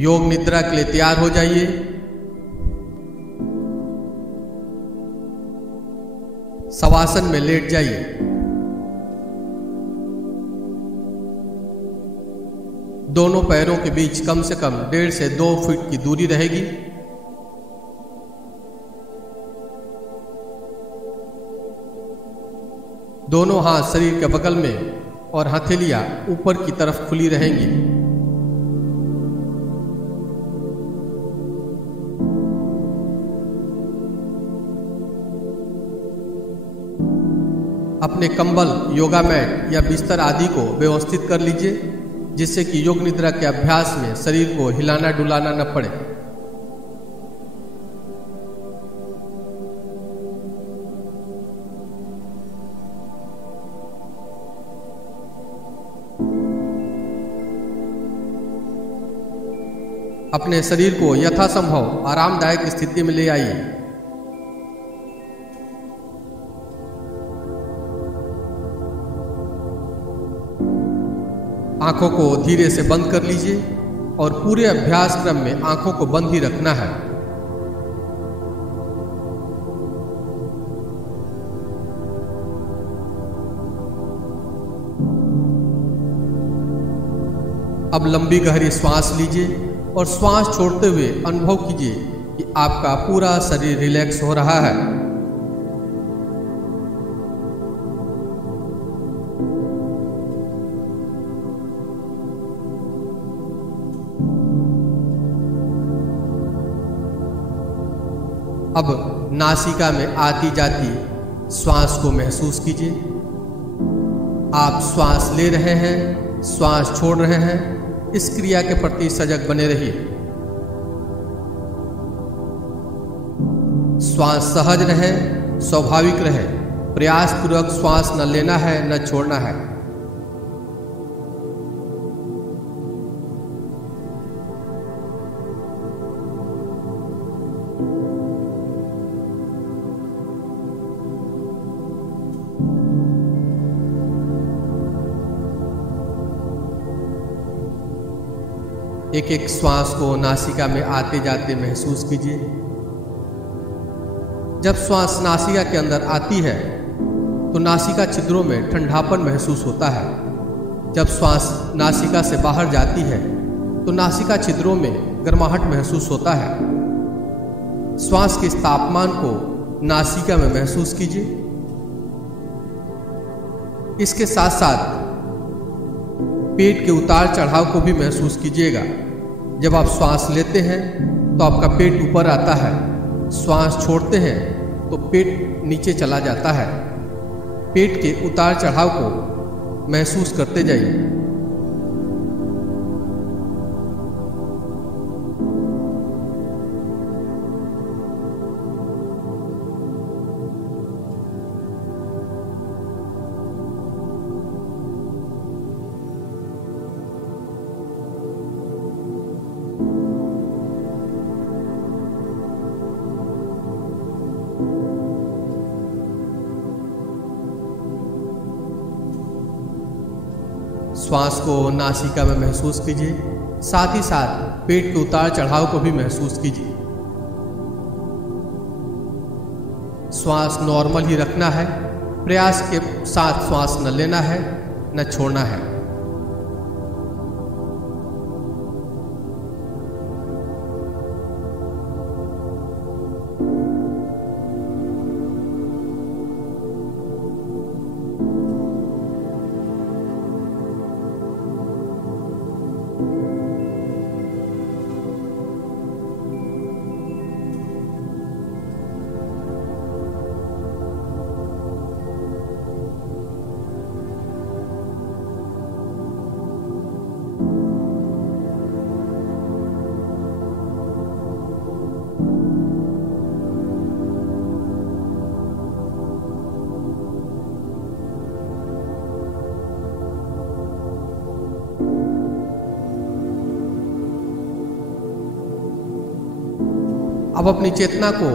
योग निद्रा के लिए तैयार हो जाइए। शवासन में लेट जाइए। दोनों पैरों के बीच कम से कम 1.5 से 2 फीट की दूरी रहेगी। दोनों हाथ शरीर के बगल में और हथेलियां ऊपर की तरफ खुली रहेंगी। अपने कंबल, योगा मैट या बिस्तर आदि को व्यवस्थित कर लीजिए, जिससे कि योग निद्रा के अभ्यास में शरीर को हिलाना डुलाना न पड़े। अपने शरीर को यथासंभव आरामदायक स्थिति में ले आइए। आंखों को धीरे से बंद कर लीजिए और पूरे अभ्यास क्रम में आंखों को बंद ही रखना है। अब लंबी गहरी श्वास लीजिए और श्वास छोड़ते हुए अनुभव कीजिए कि आपका पूरा शरीर रिलैक्स हो रहा है। अब नासिका में आती जाती श्वास को महसूस कीजिए। आप श्वास ले रहे हैं, श्वास छोड़ रहे हैं, इस क्रिया के प्रति सजग बने रहिए। श्वास सहज रहे, स्वाभाविक रहे। प्रयास पूर्वक श्वास न लेना है न छोड़ना है। एक एक श्वास को नासिका में आते जाते महसूस कीजिए। जब श्वास नासिका के अंदर आती है तो नासिका छिद्रों में ठंडापन महसूस होता है। जब श्वास नासिका से बाहर जाती है तो नासिका छिद्रों में गर्माहट महसूस होता है। श्वास के इस तापमान को नासिका में महसूस कीजिए। इसके साथ साथ पेट के उतार चढ़ाव को भी महसूस कीजिएगा। जब आप श्वास लेते हैं तो आपका पेट ऊपर आता है, श्वास छोड़ते हैं तो पेट नीचे चला जाता है। पेट के उतार चढ़ाव को महसूस करते जाइए। श्वास को नासिका में महसूस कीजिए, साथ ही साथ पेट के उतार चढ़ाव को भी महसूस कीजिए। श्वास नॉर्मल ही रखना है। प्रयास के साथ श्वास न लेना है न छोड़ना है। अब अपनी चेतना को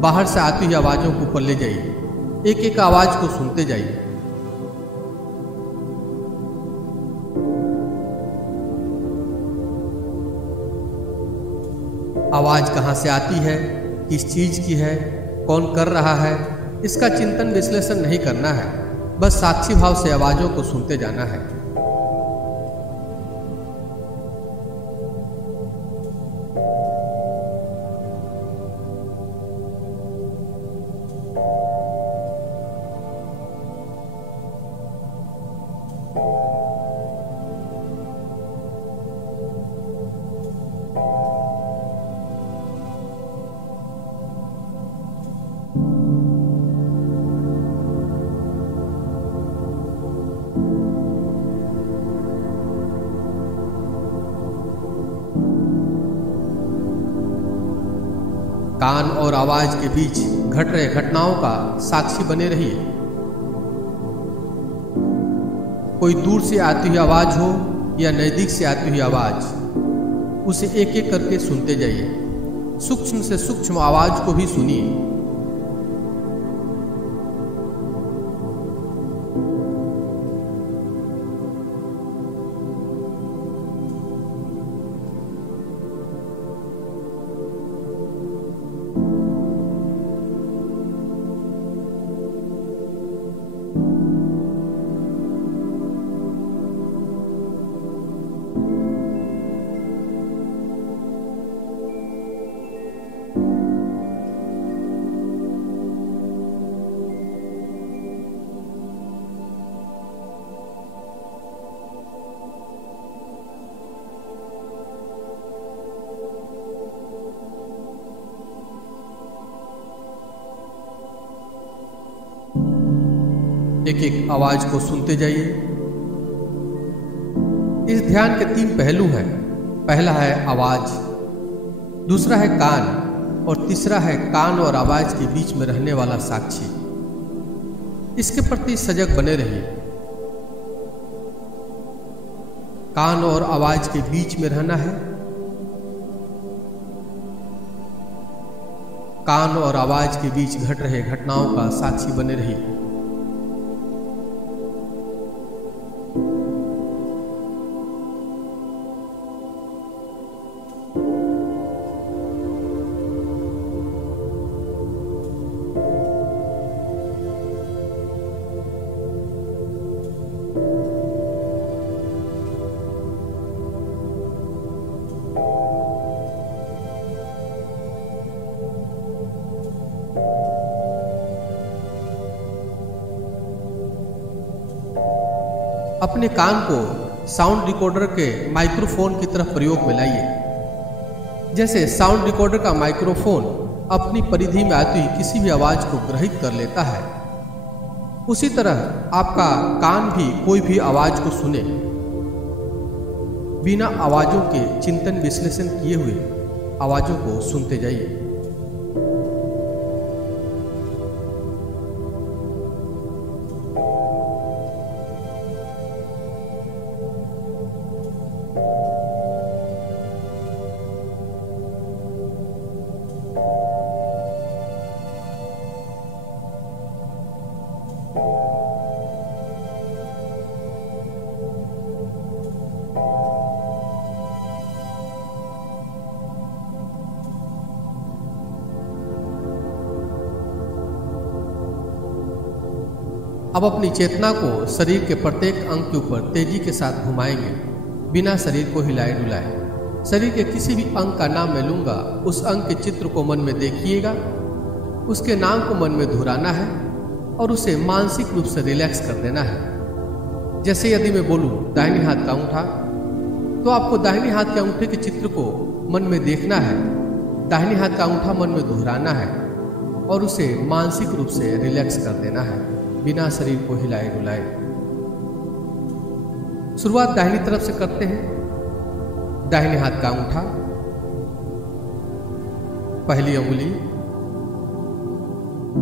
बाहर से आती हुई आवाजों के ऊपर ले जाइए। एक एक आवाज को सुनते जाइए। आवाज कहाँ से आती है, किस चीज की है, कौन कर रहा है, इसका चिंतन विश्लेषण नहीं करना है। बस साक्षी भाव से आवाजों को सुनते जाना है। कान और आवाज के बीच घट रहे घटनाओं का साक्षी बने रहिए। कोई दूर से आती हुई आवाज हो या नजदीक से आती हुई आवाज, उसे एक एक करके सुनते जाइए। सूक्ष्म से सूक्ष्म आवाज को भी सुनिए। एक एक आवाज को सुनते जाइए। इस ध्यान के 3 पहलू हैं। पहला है आवाज, दूसरा है कान और तीसरा है कान और आवाज के बीच में रहने वाला साक्षी। इसके प्रति सजग बने रहिए। कान और आवाज के बीच में रहना है। कान और आवाज के बीच घट रहे घटनाओं का साक्षी बने रहिए। अपने कान को साउंड रिकॉर्डर के माइक्रोफोन की तरफ प्रयोग में लाइए। जैसे साउंड रिकॉर्डर का माइक्रोफोन अपनी परिधि में आती हुई किसी भी आवाज को ग्रहित कर लेता है, उसी तरह आपका कान भी कोई भी आवाज को सुने। बिना आवाजों के चिंतन विश्लेषण किए हुए आवाजों को सुनते जाइए। अब अपनी चेतना को शरीर के प्रत्येक अंग के ऊपर तेजी के साथ घुमाएंगे, बिना शरीर को हिलाए डुलाए। शरीर के किसी भी अंग का नाम मैं लूंगा, उस अंग के चित्र को मन में देखिएगा, उसके नाम को मन में दोहराना है और उसे मानसिक रूप से रिलैक्स कर देना है। जैसे यदि मैं बोलूं दाहिने हाथ का अंगूठा, तो आपको दाहिने हाथ के अंगूठे के चित्र को मन में देखना है, दाहिने हाथ का अंगूठा मन में दोहराना है और उसे मानसिक रूप से रिलैक्स कर देना है, बिना शरीर को हिलाए डुलाए। शुरुआत दाहिनी तरफ से करते हैं। दाहिने हाथ का अंगूठा, पहली अंगुली,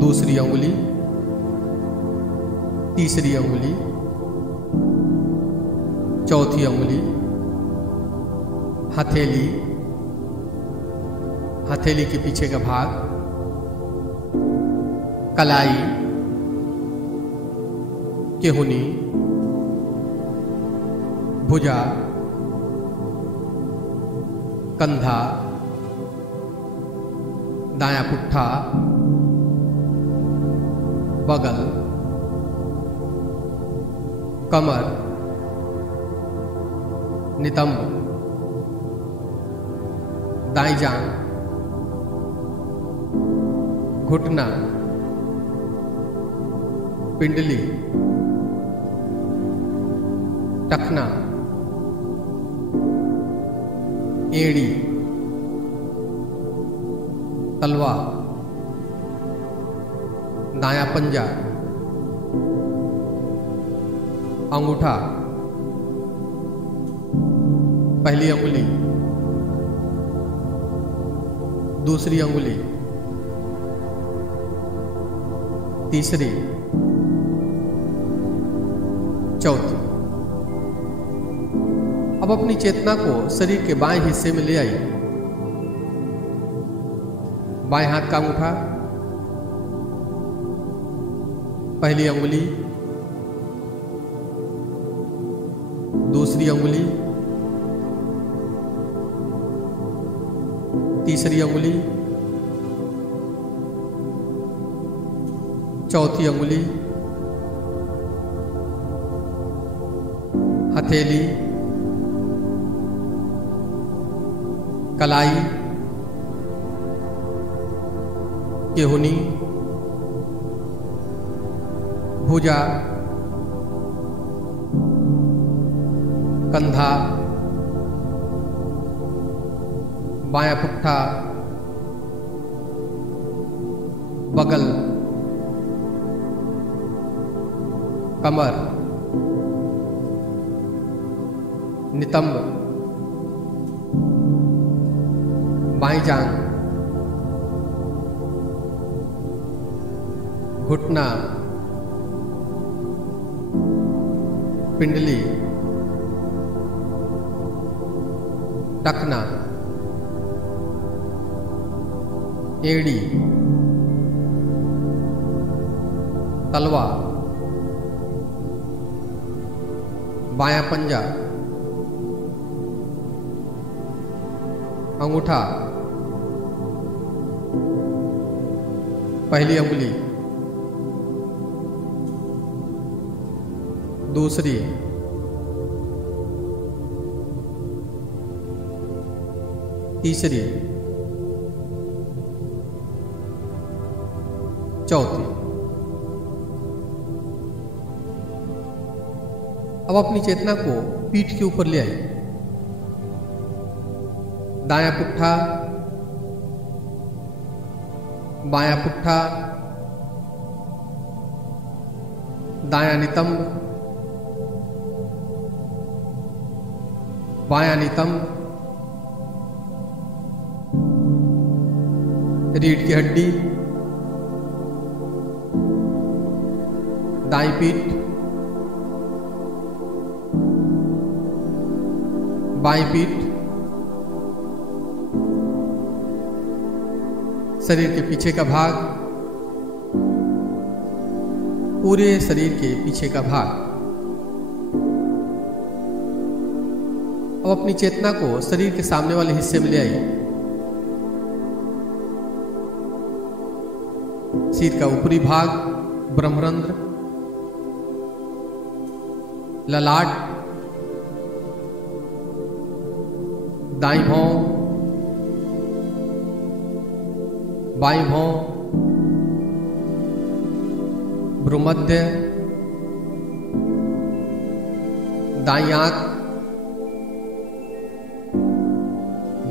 दूसरी अंगुली, तीसरी अंगुली, चौथी अंगुली, हथेली, हथेली के पीछे का भाग, कलाई, केहुनी, भुजा, कंधा, दायां पुट्ठा, बगल, कमर, नितंब, दाईं जांघ, घुटना, पिंडली, टखना, एड़ी, तलवा, दायां पंजा, अंगूठा, पहली अंगुली, दूसरी अंगुली, तीसरी, चौथी। अब अपनी चेतना को शरीर के बाएं हिस्से में ले आइए। बाएं हाथ का अंगूठा, पहली अंगुली, दूसरी अंगुली, तीसरी अंगुली, चौथी अंगुली, हथेली, कलाई, केहुनी, भुजा, कंधा, बायां पुट्ठा, बगल, कमर, नितंब, बाईं जांघ, घुटना, पिंडली, टखना, एड़ी, तलवा, बायां पंजा, अंगूठा, पहली अंगुली, दूसरी, तीसरी, चौथी। अब अपनी चेतना को पीठ के ऊपर ले आइए। दायां पुट्ठा, बायां पुट्ठा, दायां नितंब, बायां नितंब, रीढ़ की हड्डी, दाईं पीठ, बाईं पीठ, शरीर के पीछे का भाग, पूरे शरीर के पीछे का भाग। अब अपनी चेतना को शरीर के सामने वाले हिस्से में ले आइए। सिर का ऊपरी भाग, ब्रह्मरंध्र, ललाट, दाईं भौं, बाईं भौं, भ्रूमध्य, दाईं आंख,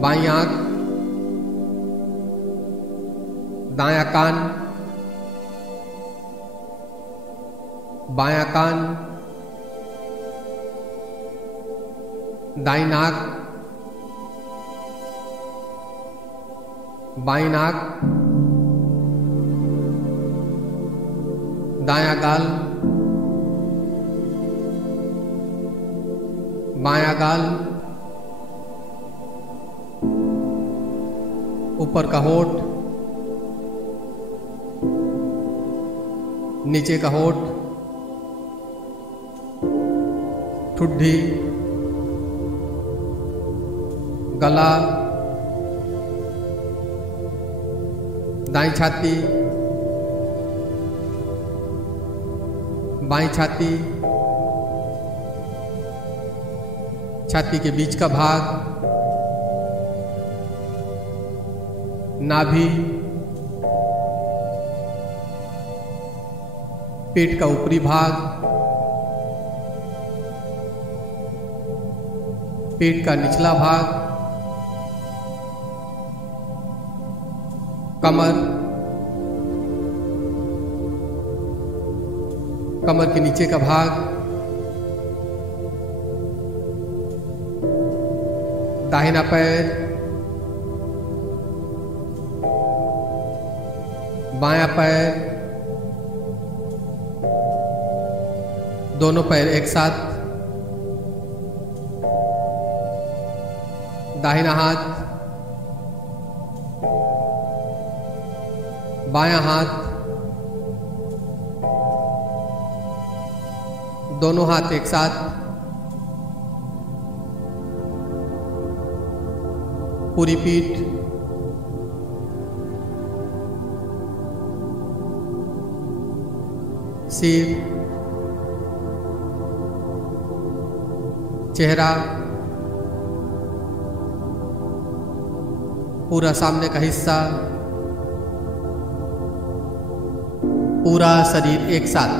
बाईं आंख, दायां कान, बायां कान, दाईं नाक, बाईं नाक, दायां गाल, बायां गाल, ऊपर का होठ, नीचे का होठ, ठुड्डी, गला, दाईं छाती, बाईं छाती, छाती के बीच का भाग, नाभि, पेट का ऊपरी भाग, पेट का निचला भाग, कमर, कमर के नीचे का भाग, दाहिना पैर, बायां पैर, दोनों पैर एक साथ, दाहिना हाथ, बायां हाथ, दोनों हाथ एक साथ, पूरी पीठ, सिर, चेहरा, पूरा सामने का हिस्सा, पूरा शरीर एक साथ,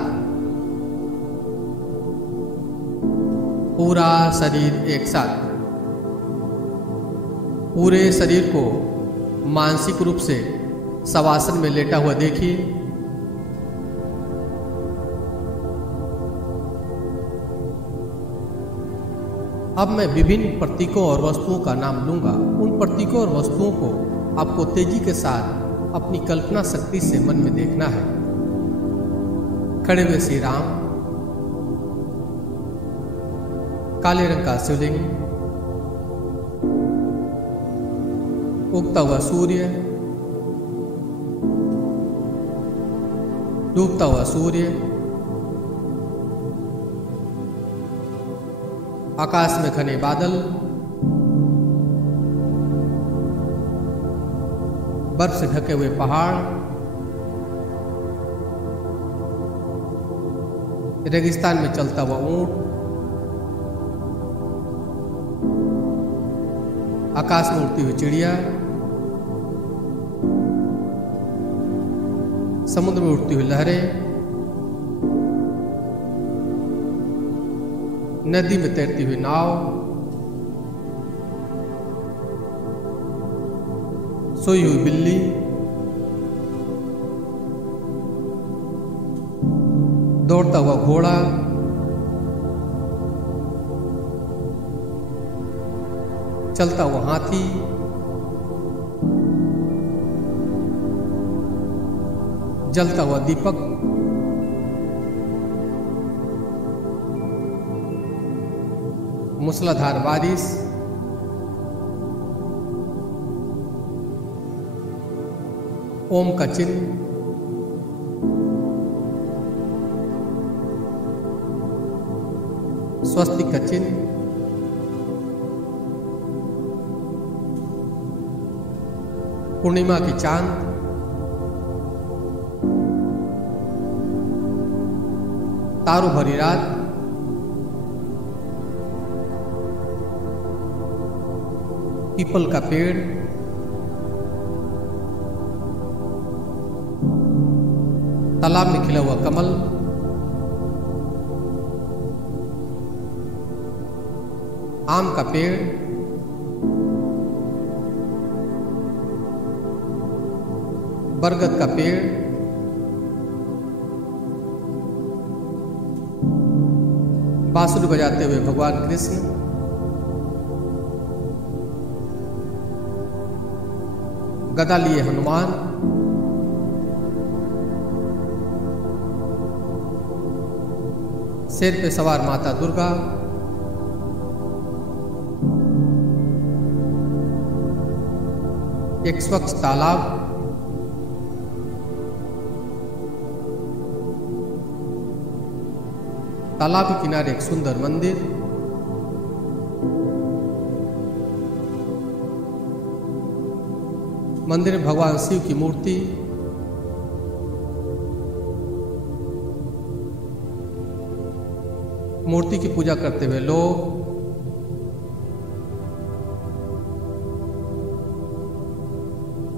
पूरा शरीर एक साथ। पूरे शरीर को मानसिक रूप से शवासन में लेटा हुआ देखिए। अब मैं विभिन्न प्रतीकों और वस्तुओं का नाम लूंगा। उन प्रतीकों और वस्तुओं को आपको तेजी के साथ अपनी कल्पना शक्ति से मन में देखना है। खड़े हुए श्री राम, काले रंग का शिवलिंग, उगता हुआ सूर्य, डूबता हुआ सूर्य, आकाश में घने बादल, बर्फ से ढके हुए पहाड़, रेगिस्तान में चलता हुआ ऊंट, आकाश में उड़ती हुई चिड़िया, समुद्र में उड़ती हुई लहरें, नदी में तैरती हुई नाव, सोई हुई बिल्ली, दौड़ता हुआ घोड़ा, चलता हुआ हाथी, जलता हुआ दीपक, मूसलाधार बारिश, ओम का चिन्ह, स्वस्तिक का चिन्ह, पूर्णिमा की चांद, तारों भरी रात, पीपल का पेड़, तालाब में खिला हुआ कमल, आम का पेड़, बरगद का पेड़, बांसुरी बजाते हुए भगवान कृष्ण, गदा लिए हनुमान, शेर पे सवार माता दुर्गा, एक स्वच्छ तालाब, तालाब के किनारे एक सुंदर मंदिर, मंदिर में भगवान शिव की मूर्ति, मूर्ति की पूजा करते हुए लोग,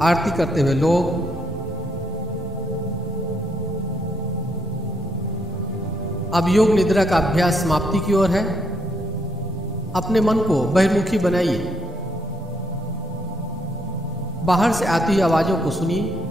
आरती करते हुए लोग, अब योग निद्रा का अभ्यास समाप्ति की ओर है। अपने मन को बहिर्मुखी बनाइए, बाहर से आती हुई आवाजों को सुनिए।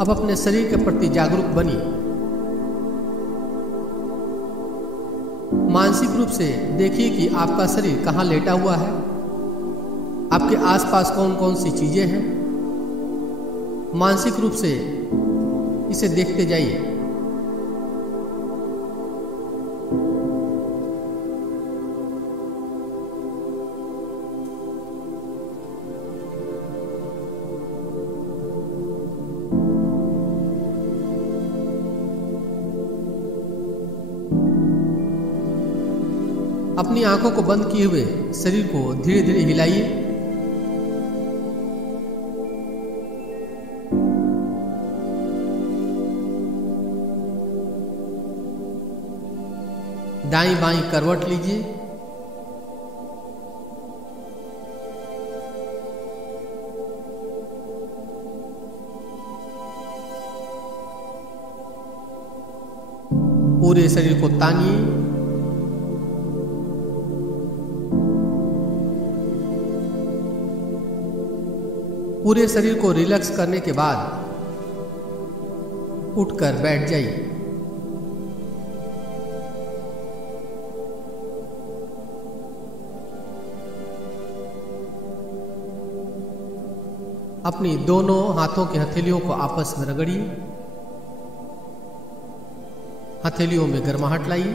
अब अपने शरीर के प्रति जागरूक बनिए। मानसिक रूप से देखिए कि आपका शरीर कहाँ लेटा हुआ है, आपके आसपास कौन कौन सी चीजें हैं। मानसिक रूप से इसे देखते जाइए। अपनी आंखों को बंद किए हुए शरीर को धीरे धीरे हिलाइए। दाईं बाईं करवट लीजिए। पूरे शरीर को तानिए। पूरे शरीर को रिलैक्स करने के बाद उठकर बैठ जाइए। अपनी दोनों हाथों की हथेलियों को आपस में रगड़िए। हथेलियों में गर्माहट लाइए।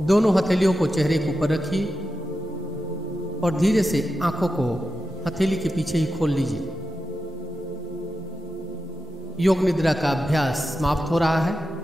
दोनों हथेलियों को चेहरे के ऊपर रखिए और धीरे से आंखों को हथेली के पीछे ही खोल लीजिए। योग निद्रा का अभ्यास समाप्त हो रहा है।